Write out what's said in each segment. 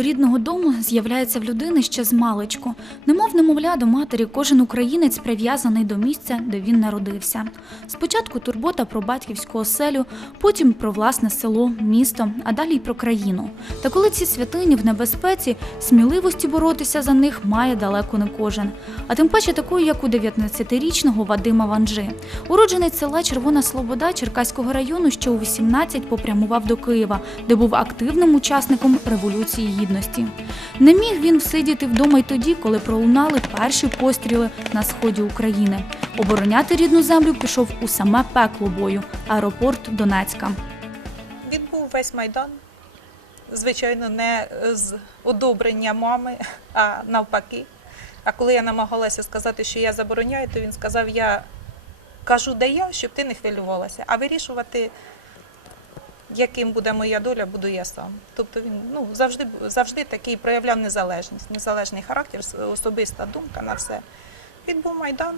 до рідного дому з'являється в людини ще з маличку. Немов немовля до матері, кожен українець прив'язаний до місця, де він народився. Спочатку турбота про батьківську оселю, потім про власне село, місто, а далі й про країну. Та коли ці святині в небезпеці, сміливості боротися за них має далеко не кожен. А тим паче такої, як у 19-річного Вадима Ванжи. Уродженець села Червона Слобода Черкаського району ще у 18 попрямував до Києва, де був активним учасником Революції Гідності. Не міг він всидіти вдома й тоді, коли пролунали перші постріли на сході України. Обороняти рідну землю пішов у саме пекло бою аеропорт Донецька. Відбув весь майдан. Звичайно, не з одобрення мами, а навпаки. А коли я намагалася сказати, що я забороняю, то він сказав: я кажу, де я, щоб ти не хвилювалася, а вирішувати, яким буде моя доля, буду я сам. Тобто він ну, завжди, завжди такий проявляв незалежність, незалежний характер, особиста думка на все. Відбув майдан,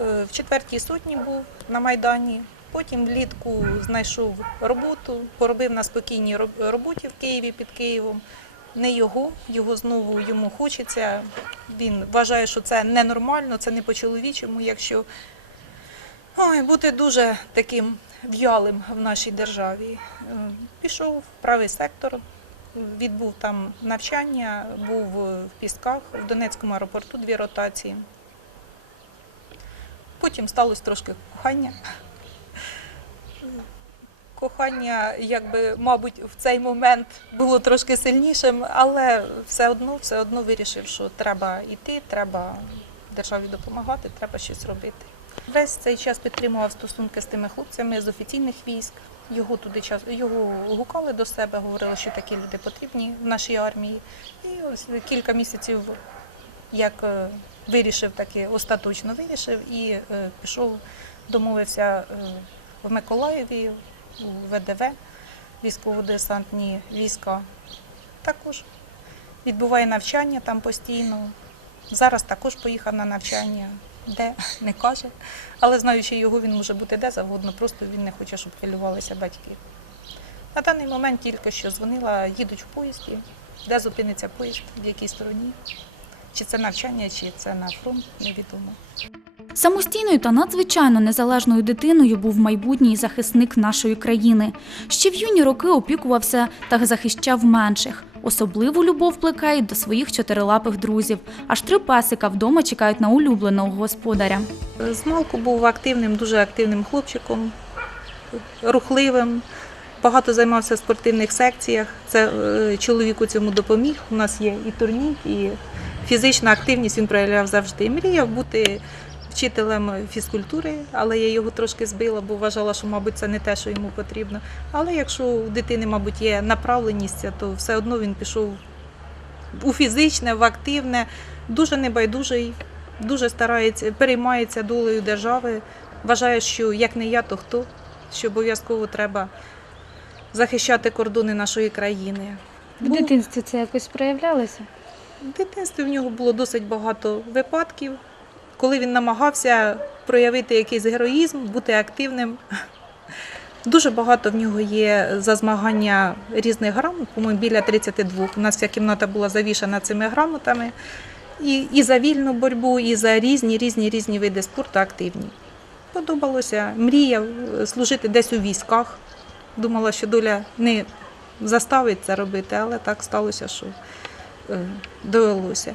е, в четвертій сотні був на майдані. Потім влітку знайшов роботу, поробив на спокійній роботі в Києві під Києвом. Не його, його знову йому хочеться. Він вважає, що це ненормально, це не по-чоловічому, якщо ой, бути дуже таким в'ялим в нашій державі. Пішов в правий сектор, відбув там навчання, був в Пісках, в Донецькому аеропорту дві ротації. Потім сталося трошки кохання. Кохання, якби, мабуть, в цей момент було трошки сильнішим, але все одно, все одно вирішив, що треба йти, треба державі допомагати, треба щось робити. Весь цей час підтримував стосунки з тими хлопцями з офіційних військ. Його туди час його гукали до себе, говорили, що такі люди потрібні в нашій армії. І ось кілька місяців, як е, вирішив, таки остаточно вирішив і е, пішов, домовився е, в Миколаєві у ВДВ, військово-десантні війська. Також відбуває навчання там постійно. Зараз також поїхав на навчання, де не каже. Але знаючи його, він може бути де завгодно, просто він не хоче, щоб хвилювалися батьки. На даний момент тільки що дзвонила, їдуть в поїзді, де зупиниться поїзд, в якій стороні. Чи це навчання, чи це на фронт, невідомо. Самостійною та надзвичайно незалежною дитиною був майбутній захисник нашої країни. Ще в юні роки опікувався та захищав менших. Особливу любов плекає до своїх чотирилапих друзів. Аж три песика вдома чекають на улюбленого господаря. Змалку був активним, дуже активним хлопчиком, рухливим. Багато займався в спортивних секціях. Це е, чоловіку цьому допоміг. У нас є і турнір, і фізична активність він проявляв завжди. Мріяв бути вчителем фізкультури, але я його трошки збила, бо вважала, що, мабуть, це не те, що йому потрібно. Але якщо у дитини, мабуть, є направленість, то все одно він пішов у фізичне, в активне, дуже небайдужий, дуже старається, переймається долею держави. Вважає, що як не я, то хто, що обов'язково треба захищати кордони нашої країни. В дитинстві це якось проявлялося? в дитинстві в нього було досить багато випадків, коли він намагався проявити якийсь героїзм, бути активним. Дуже багато в нього є за змагання різних грамот, по-моєму, біля 32. У нас вся кімната була завішана цими грамотами. І, і за вільну боротьбу, і за різні, різні, різні види спорту активні. Подобалося, мріяв служити десь у військах. Думала, що доля не заставить це робити, але так сталося, що е, довелося.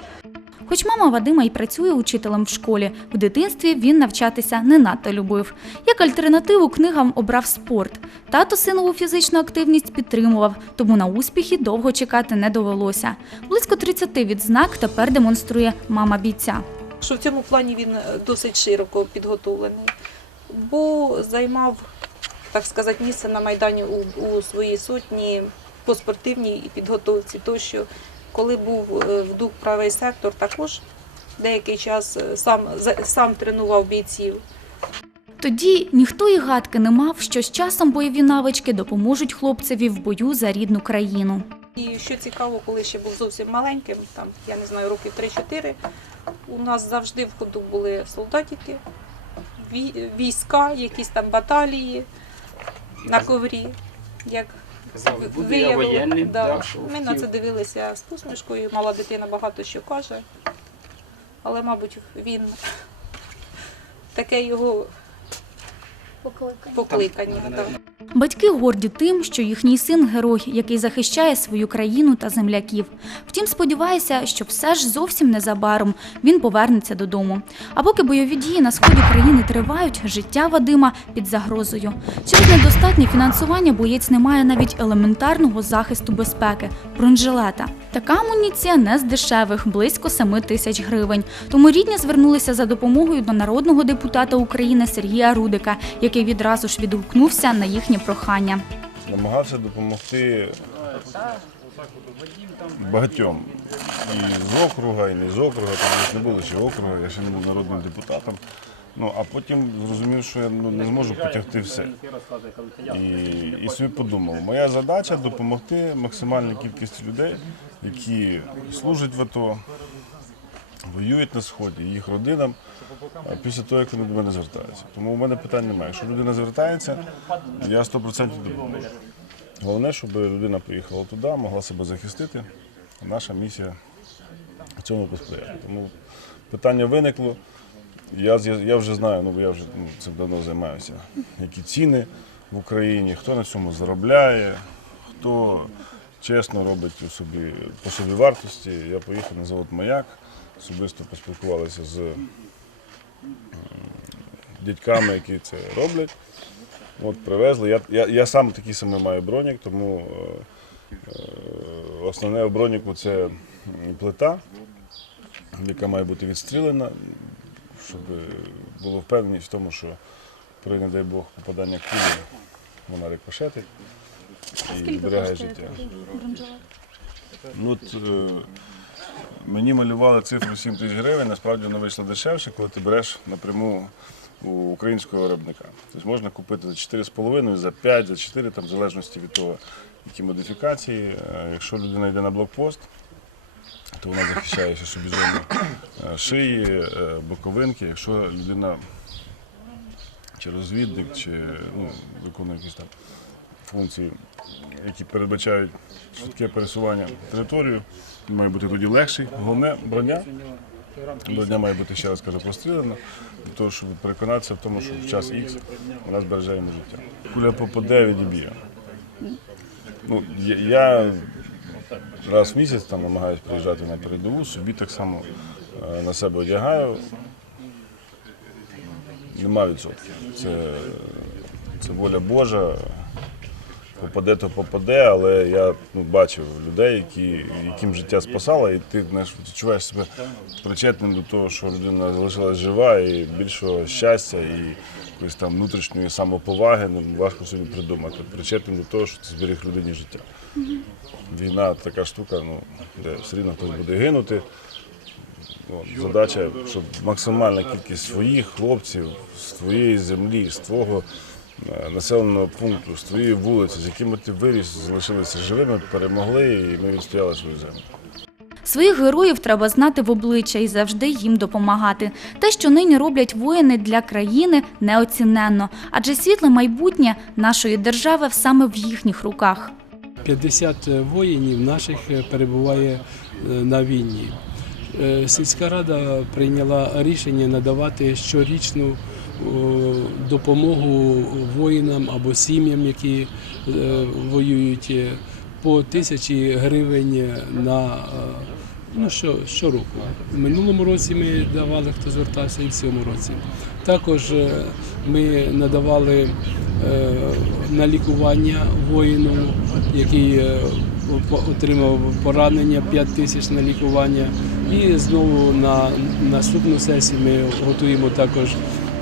Хоч мама Вадима й працює учителем в школі, в дитинстві він навчатися не надто любив. Як альтернативу книгам обрав спорт. Тато синову фізичну активність підтримував, тому на успіхи довго чекати не довелося. Близько 30 відзнак тепер демонструє мама бійця. Що в цьому плані він е, досить широко підготовлений, бо займав, так сказати, місце на Майдані у, у своїй сотні по спортивній підготовці, тощо коли був е, в дух правий сектор, також деякий час е, сам, сам тренував бійців. Тоді ніхто і гадки не мав, що з часом бойові навички допоможуть хлопцеві в бою за рідну країну. І що цікаво, коли ще був зовсім маленьким, там я не знаю, років 3-4, у нас завжди в ходу були солдатики, війська, якісь там баталії на коврі. Як Казали, буде я виявили- воєнним, да. да, що Ми на хотів. це дивилися з посмішкою. Мала дитина багато що каже. Але, мабуть, він таке його покликання. да. Батьки горді тим, що їхній син герой, який захищає свою країну та земляків. Втім, сподіваюся, що все ж зовсім незабаром він повернеться додому. А поки бойові дії на сході країни тривають, життя Вадима під загрозою. Через недостатнє фінансування боєць не має навіть елементарного захисту безпеки бронежилета. Така амуніція не з дешевих близько 7 тисяч гривень. Тому рідні звернулися за допомогою до народного депутата України Сергія Рудика, який відразу ж відгукнувся на їхнє прохання. намагався допомогти багатьом. І з округа, і не з округа, що не було ще округа, я ще не був народним депутатом. Ну, а потім зрозумів, що я ну, не зможу потягти все. І, і собі подумав, моя задача допомогти максимальній кількості людей, які служать в АТО, воюють на сході, їх родинам після того, як вони до мене звертаються. Тому у мене питань немає. Якщо людина звертається, я 100% допоможу. Головне, щоб людина приїхала туди, могла себе захистити. Наша місія цьому посприяти. Тому питання виникло. Я, я вже знаю, ну я вже ну, цим давно займаюся, які ціни в Україні, хто на цьому заробляє, хто чесно робить у собі, по собі вартості. Я поїхав на завод Маяк, особисто поспілкувалися з дядьками, які це роблять. От привезли. Я, я, я сам такий самий маю бронік, тому е, е, основне в броніку це плита, яка має бути відстрілена, щоб було впевненість в тому, що при, не дай Бог, попадання кулі, вона рикошетить і зберігає життя. Ну, от, е, мені малювали цифру 7 тисяч гривень, насправді вона вийшла дешевше, коли ти береш напряму у українського виробника. Тобто можна купити за 4,5, за 5, за 4, там, в залежності від того, які модифікації. Е, Якщо людина йде на блокпост, то вона захищає ще собі зону е, шиї, е, боковинки. Якщо людина чи розвідник, чи ну, виконує якісь там функції, які передбачають швидке пересування територію, має бути тоді легший. Головне броня. Броня має бути, ще раз кажу, прострілена, для того, щоб переконатися в тому, що в час Х вона збережає життя. Куля попаде відіб'є. Ну, я- я раз в місяць там намагаюся приїжджати на передову, собі так само е, на себе одягаю. Нема відсотків. Це, це воля Божа. Попаде, то попаде, але я ну, бачив людей, які, яким життя спасало, і ти знаєш, відчуваєш себе причетним до того, що людина залишилась жива, і більшого щастя, і якоїсь там внутрішньої самоповаги ну, важко собі придумати. Причетним до того, що ти зберіг людині життя. Війна така штука, ну, де все рівно хтось буде гинути. От, задача, щоб максимальна кількість своїх хлопців з твоєї землі, з твого населеного пункту, з твоєї вулиці, з якими ти виріс, залишилися живими, перемогли і ми відстояли свою землю. Своїх героїв треба знати в обличчя і завжди їм допомагати. Те, що нині роблять воїни для країни, неоціненно, адже світле майбутнє нашої держави саме в їхніх руках. 50 воїнів наших е, перебуває е, на війні. Е, Сільська рада прийняла рішення надавати щорічну допомогу воїнам або сім'ям, які е, воюють, е, по тисячі гривень на е, ну, що, щороку. В минулому році ми давали, хто звертався, і в цьому році. Також е, ми надавали е, на лікування воїну, який е, отримав поранення 5 тисяч на лікування. І знову на наступну сесію ми готуємо також е,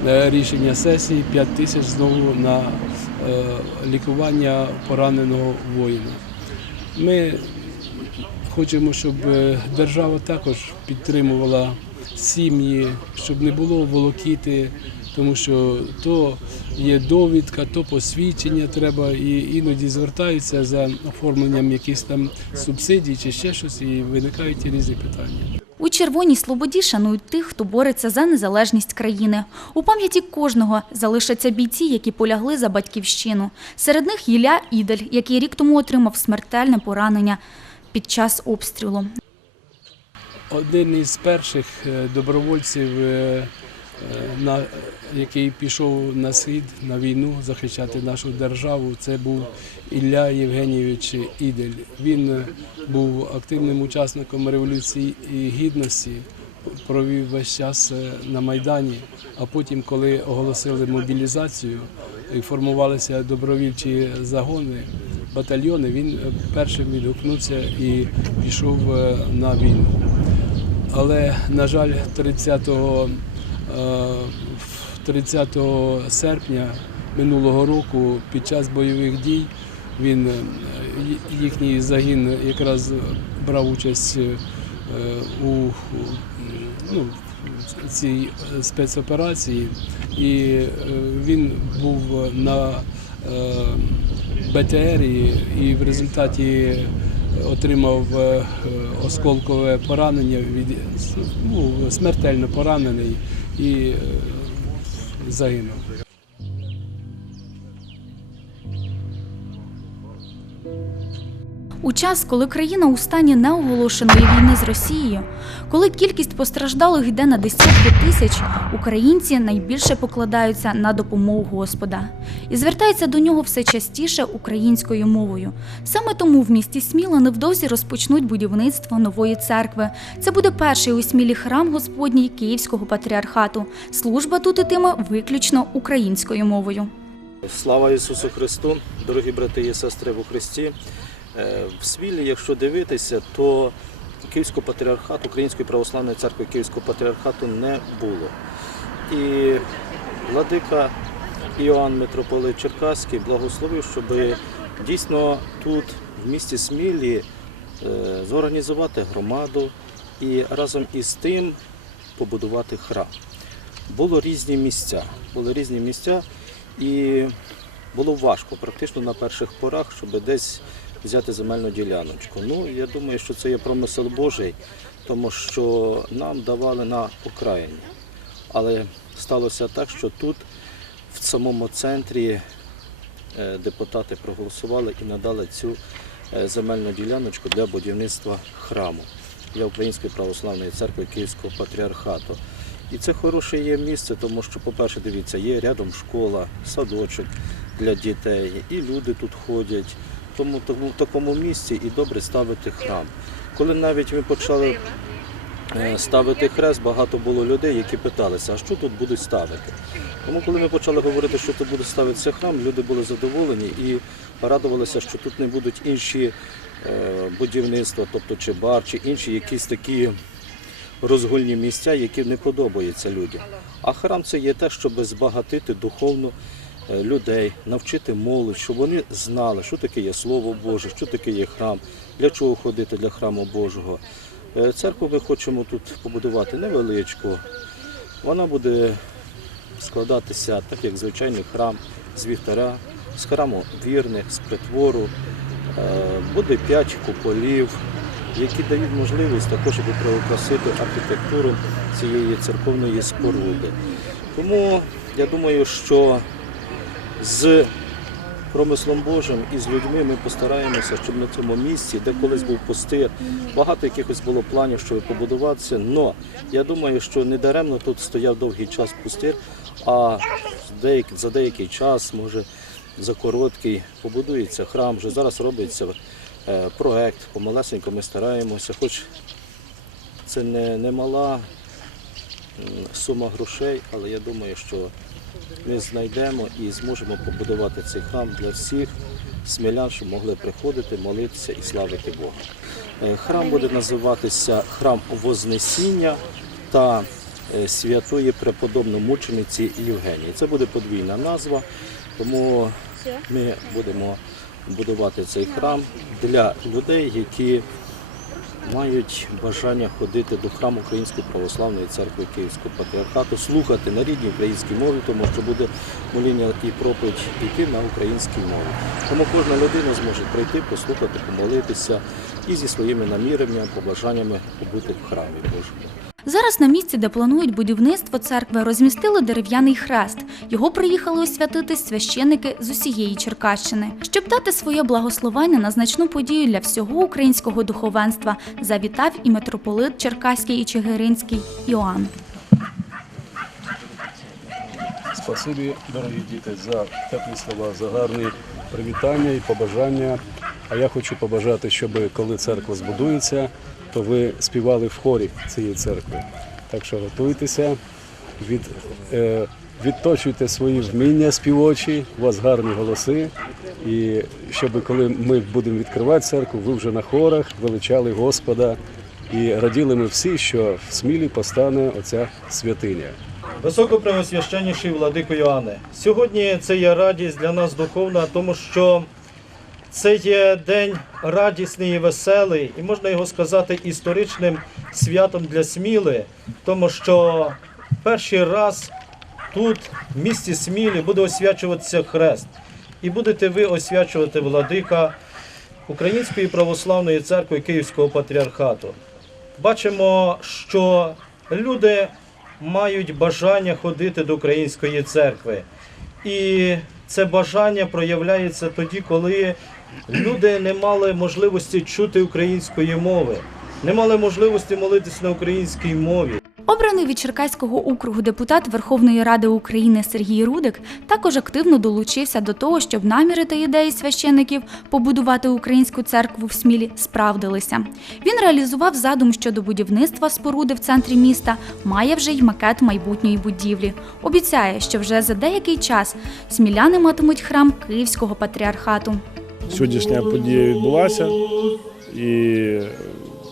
рішення сесії 5 тисяч знову на е, лікування пораненого воїна. Ми хочемо, щоб е, держава також підтримувала сім'ї, щоб не було волокіти, тому що то є довідка, то посвідчення треба, і іноді звертаються за оформленням якихось там субсидій чи ще щось, і виникають різні питання. У Червоній Слободі шанують тих, хто бореться за незалежність країни. У пам'яті кожного залишаться бійці, які полягли за батьківщину. Серед них Ілля Ідель, який рік тому отримав смертельне поранення під час обстрілу. Один із перших е, добровольців, е, на, який пішов на схід на війну захищати нашу державу, це був Ілля Євгенійович Ідель. Він е, був активним учасником Революції Гідності, провів весь час е, на Майдані, а потім, коли оголосили мобілізацію і формувалися добровільчі загони, батальйони, він е, першим відгукнувся і пішов е, на війну. Але, на жаль, 30, е, 30 серпня минулого року під час бойових дій він, е, їхній загін якраз брав участь е, у ну, цій спецоперації, і е, він був на е, БТРі і в результаті отримав е, осколкове поранення, від, ну, смертельно поранений і е, загинув. У час, коли країна у стані неоголошеної війни з Росією, коли кількість постраждалих йде на десятки тисяч, українці найбільше покладаються на допомогу Господа і звертаються до нього все частіше українською мовою. Саме тому в місті Сміла невдовзі розпочнуть будівництво нової церкви. Це буде перший у Смілі храм Господній Київського патріархату. Служба тут ітиме виключно українською мовою. Слава Ісусу Христу, дорогі брати і сестри у Христі. Е, В Смілі, якщо дивитися, то Київського патріархату, Української православної церкви Київського патріархату не було. І владика Іоанн Митрополит Черкаський благословив, щоб дійсно тут, в місті Смілі, е, зорганізувати громаду і разом із тим побудувати храм. Було різні місця. Були різні місця, і було важко, практично на перших порах, щоб десь взяти земельну діляночку. Ну, я думаю, що це є промисел Божий, тому що нам давали на окраїні. Але сталося так, що тут, в самому центрі, е, депутати проголосували і надали цю е, земельну діляночку для будівництва храму для Української православної церкви Київського патріархату. І це хороше є місце, тому що, по-перше, дивіться, є рядом школа, садочок для дітей, і люди тут ходять. Тому тому в такому місці і добре ставити храм. Коли навіть ми почали е, ставити хрест, багато було людей, які питалися, а що тут будуть ставити. Тому коли ми почали говорити, що тут буде ставитися храм, люди були задоволені і радувалися, що тут не будуть інші е, будівництва, тобто чи бар, чи інші якісь такі розгульні місця, які не подобаються людям. А храм це є те, щоб збагатити духовно людей, навчити молодь, щоб вони знали, що таке є Слово Боже, що таке є храм, для чого ходити для храму Божого. Е, Церкву ми хочемо тут побудувати невеличку. Вона буде складатися так, як звичайний храм з вівтаря, з храму вірних, з притвору. Е, Буде п'ять куполів, які дають можливість також і приукрасити архітектуру цієї церковної споруди. Тому я думаю, що з промислом Божим і з людьми ми постараємося, щоб на цьому місці, де колись був пустир, багато якихось було планів, щоб побудуватися. Но я думаю, що не даремно тут стояв довгий час пустир, а за деякий час, може за короткий, побудується храм. Вже зараз робиться е, проект, помалесенько ми стараємося, хоч це не, не мала сума грошей, але я думаю, що ми знайдемо і зможемо побудувати цей храм для всіх смілян, щоб могли приходити, молитися і славити Бога. Е, Храм буде називатися Храм Вознесіння та е, святої преподобної мучениці Євгенії. Це буде подвійна назва, тому ми будемо будувати цей храм для людей, які мають бажання ходити до храму Української православної церкви Київського патріархату, слухати на рідній українській мові, тому що буде моління і проповідь йти на українській мові. Тому кожна людина зможе прийти, послухати, помолитися і зі своїми намірами, побажаннями побути в храмі Божому. Зараз на місці, де планують будівництво церкви, розмістили дерев'яний хрест. Його приїхали освятити священники з усієї Черкащини. Щоб дати своє благословення на значну подію для всього українського духовенства, завітав і митрополит Черкаський і Чигиринський Іоанн. Спасибі, дорогі діти, за теплі слова, за гарні привітання і побажання. А я хочу побажати, щоб коли церква збудується, то ви співали в хорі цієї церкви. Так що готуйтеся, від, е, відточуйте свої вміння співочі, у вас гарні голоси. І щоб коли ми будемо відкривати церкву, ви вже на хорах величали Господа і раділи ми всі, що в смілі постане оця святиня. Високопреосвященніший владико Йоанне, сьогодні це є радість для нас духовна, тому що це є день радісний і веселий, і можна його сказати історичним святом для Сміли, тому що перший раз тут, в місті Смілі, буде освячуватися хрест. І будете ви освячувати владика Української православної церкви Київського патріархату. Бачимо, що люди мають бажання ходити до української церкви. І це бажання проявляється тоді, коли люди не мали можливості чути української мови, не мали можливості молитися на українській мові. Обраний від Черкаського округу депутат Верховної Ради України Сергій Рудик також активно долучився до того, щоб наміри та ідеї священиків побудувати українську церкву в Смілі справдилися. Він реалізував задум щодо будівництва споруди в центрі міста, має вже й макет майбутньої будівлі. Обіцяє, що вже за деякий час сміляни матимуть храм Київського патріархату. Сьогоднішня подія відбулася і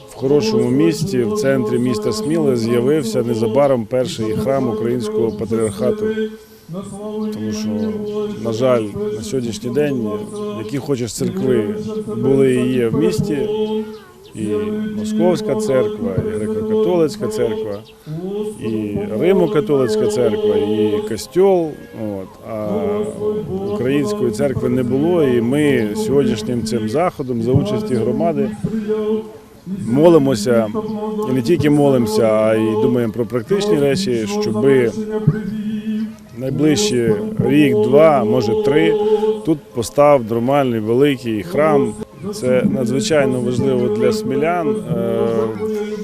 в хорошому місті, в центрі міста Сміли, з'явився незабаром перший храм українського патріархату. Тому що, на жаль, на сьогоднішній день, які хочеш церкви були і є в місті, і Московська церква, і Греко-католицька церква, і Римо-католицька церква, і костьол. От, а української церкви не було. І ми сьогоднішнім цим заходом за участі громади молимося і не тільки молимося, а й думаємо про практичні речі, щоби найближчі рік, два, може три, тут постав нормальний великий храм. Це надзвичайно важливо для смілян. Е,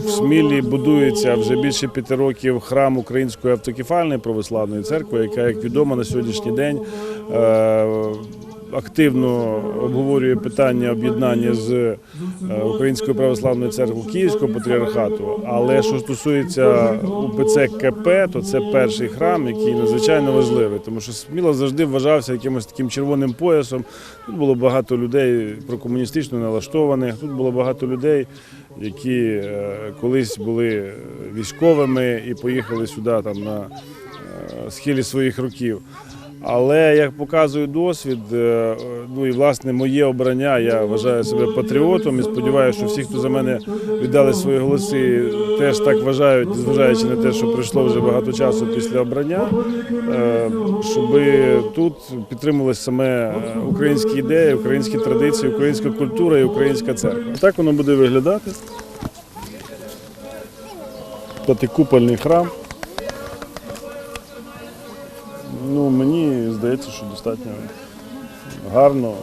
В Смілі будується вже більше п'яти років храм Української автокефальної православної церкви, яка, як відомо, на сьогоднішній день е, активно обговорює питання об'єднання з е, Українською православною церквою Київського патріархату. Але що стосується УПЦ КП, то це перший храм, який надзвичайно важливий, тому що Сміло завжди вважався якимось таким червоним поясом. Тут було багато людей прокомуністично налаштованих. Тут було багато людей, які е, колись були військовими і поїхали сюди там на е, схилі своїх років. Але як показує досвід, е, ну і власне моє обрання, я вважаю себе патріотом і сподіваюся, що всі, хто за мене віддали свої голоси, теж так вважають, зважаючи на те, що пройшло вже багато часу після обрання, е, щоб тут підтримувалися саме е, українські ідеї, українські традиції, українська культура і українська церква. Так воно буде виглядати. П'ятикупольний храм. Ну, мені здається, що достатньо гарно.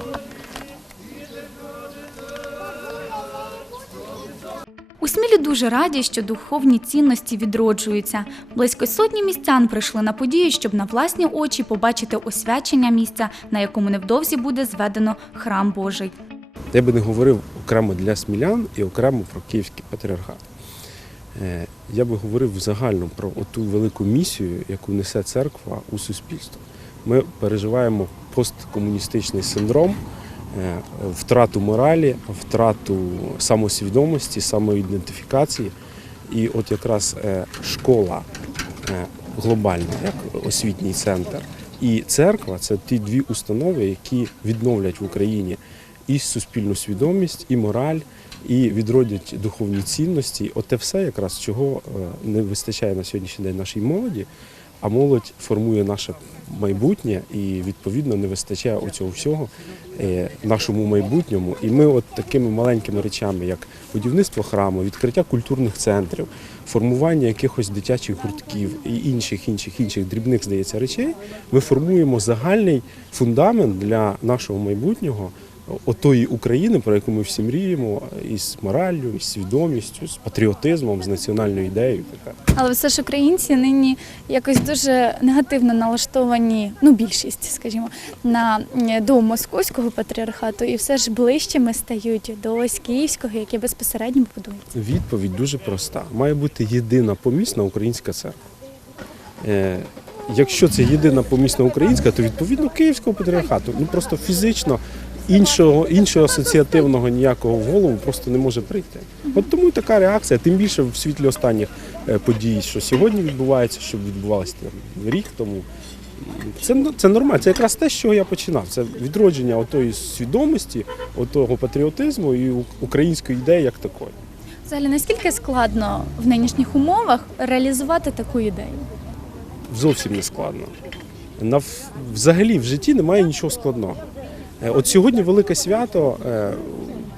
У Смілі дуже раді, що духовні цінності відроджуються. Близько сотні містян прийшли на подію, щоб на власні очі побачити освячення місця, на якому невдовзі буде зведено храм Божий. Я би не говорив окремо для смілян і окремо про київський патріархат. Е, Я би говорив загально про ту велику місію, яку несе церква у суспільство. Ми переживаємо посткомуністичний синдром, е, втрату моралі, втрату самосвідомості, самоідентифікації. І от якраз е, школа е, глобальна, як освітній центр, і церква це ті дві установи, які відновлять в Україні і суспільну свідомість, і мораль, і відродять духовні цінності. Оте все якраз чого не вистачає на сьогоднішній день нашій молоді. А молодь формує наше майбутнє і відповідно не вистачає оцього всього е, нашому майбутньому. І ми от такими маленькими речами, як будівництво храму, відкриття культурних центрів, формування якихось дитячих гуртків і інших інших інших дрібних здається речей, ми формуємо загальний фундамент для нашого майбутнього. Отої України, про яку ми всі мріємо, із мораллю, із свідомістю, з патріотизмом, з національною ідеєю. Але все ж українці нині якось дуже негативно налаштовані, ну більшість, скажімо, на до московського патріархату, і все ж ближчими стають до ось київського, яке безпосередньо будується. Відповідь дуже проста. Має бути єдина помісна українська церква. Е, якщо це єдина помісна українська, то відповідно Київського патріархату. Ну просто фізично іншого, іншого асоціативного ніякого в голову просто не може прийти. От тому і така реакція, тим більше в світлі останніх е, подій, що сьогодні відбувається, що відбувалося там рік тому. Це, це нормально, це якраз те, з чого я починав. Це відродження отої свідомості, отого патріотизму і української ідеї як такої. Взагалі, наскільки складно в нинішніх умовах реалізувати таку ідею? зовсім не складно. Взагалі в житті немає нічого складного. Е, От сьогодні велике свято, е,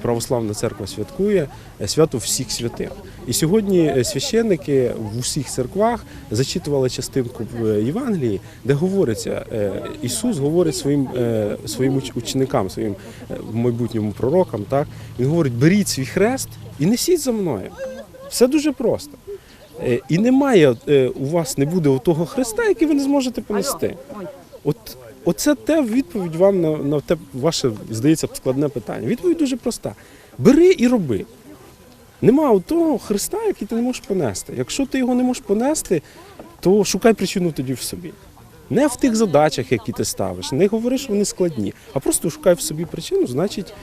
Православна церква святкує е, свято всіх святих. І сьогодні священники в усіх церквах зачитували частинку в Євангелії, де говориться, Ісус говорить своїм, своїм уч- ученикам, своїм майбутньому пророкам. Так? Він говорить: беріть свій хрест і несіть за мною. Все дуже просто. І немає у вас не буде того хреста, який ви не зможете понести. От оце те відповідь вам на, на те ваше, здається, складне питання. Відповідь дуже проста: бери і роби. Нема того хреста, який ти не можеш понести. Якщо ти його не можеш понести, то шукай причину тоді в собі. Не в тих задачах, які ти ставиш, не говори, що вони складні, а просто шукай в собі причину, значить,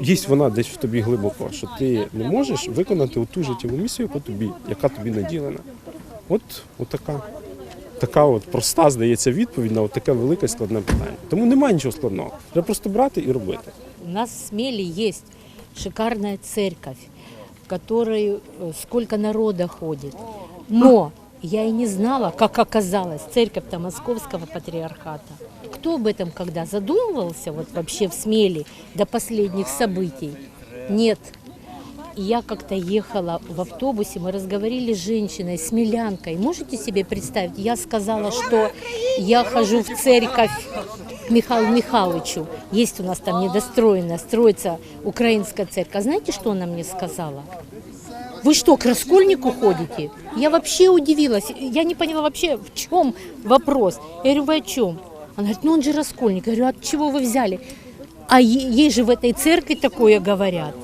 є вона десь в тобі глибоко, що ти не можеш виконати ту життєву місію, яка тобі, наділена. От, от така, така от проста, здається, відповідь на от таке велике складне питання. Тому немає нічого складного. Треба просто брати і робити. У нас в Смеле есть шикарная церковь, в которой э, сколько народа ходит. Но я и не знала, как оказалось, церковь-то Московского патриархата. Кто об этом когда задумывался, вот вообще в Смеле до последних событий? Нет. Я как-то ехала в автобусе, мы разговаривали с женщиной, смелянкой. Можете себе представить? Я сказала, что я хожу в церковь к Михаилу Михайловичу. Есть у нас там недостроенная, строится украинская церковь. А знаете, что она мне сказала? Вы что, к Раскольнику ходите? Я вообще удивилась. Я не поняла вообще, в чем вопрос. Я говорю, вы о чем? Она говорит, ну он же Раскольник. Я говорю, от чего вы взяли? А ей же в этой церкви такое говорят.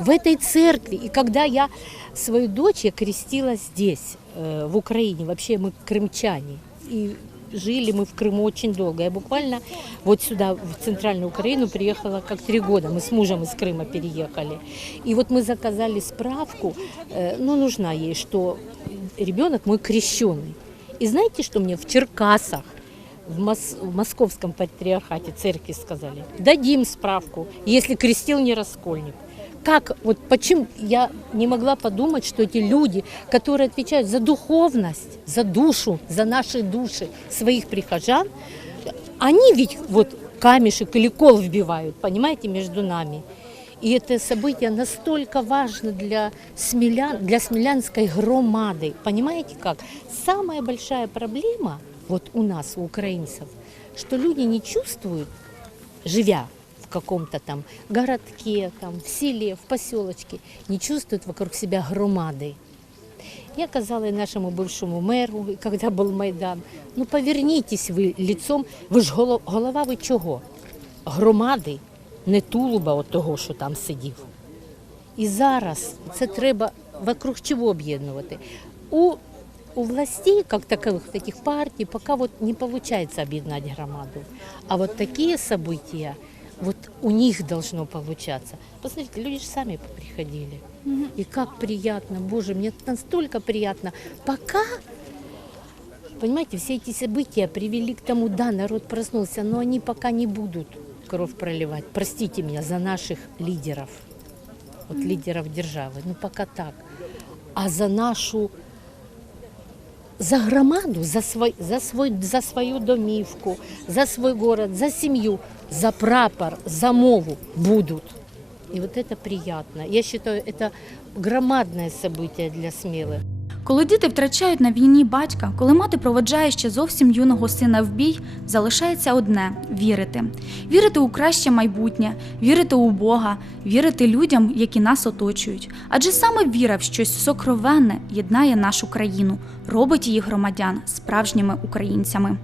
В этой церкви. И когда я свою дочь я крестила здесь, э, в Украине, вообще мы крымчане. И жили мы в Крыму очень долго. Я буквально вот сюда, в центральную Украину, приехала как три года. Мы с мужем из Крыма переехали. И вот мы заказали справку, э, ну, нужна ей, что ребенок мой крещеный. И знаете, что мне в Черкасах, в, Мос- в московском патриархате церкви сказали? Дадим справку, если крестил не Раскольник. Как, вот почему я не могла подумать, что эти люди, которые отвечают за духовность, за душу, за наши души своих прихожан, они ведь вот камешек или кол вбивают, понимаете, между нами. И это событие настолько важно для смелян, для смелянской громады. Понимаете как? Самая большая проблема вот у нас, у украинцев, что люди не чувствуют, живя каком-то там городке, там, в селе, в поселочке, не чувствуют вокруг себя громады. Я казала и нашему бывшему мэру, и когда был Майдан, ну повернитесь вы лицом, ви ж голо- голова ви чого? Громади, не тулуба от того, що там сидів. І зараз це треба вокруг чого об'єднувати. У, у властей, как таковых, таких партий, пока вот не получается объединять громаду. А вот такие события, вот у них должно получаться. Посмотрите, люди же сами приходили. И как приятно, боже, мне настолько приятно. Пока, понимаете, все эти события привели к тому, да, народ проснулся, но они пока не будут кровь проливать. Простите меня за наших лидеров. от лидеров державы. Ну, пока так. А за нашу за громаду, за, свой, за, свой, за свою домівку, за свой город, за семью, за прапор, за мову будут. И вот это приятно. Я считаю, это громадное событие для смелых. Коли діти втрачають на війні батька, коли мати проведжає ще зовсім юного сина в бій, залишається одне вірити. Вірити у краще майбутнє, вірити у Бога, вірити людям, які нас оточують. Адже саме віра в щось сокровенне єднає нашу країну, робить її громадян справжніми українцями.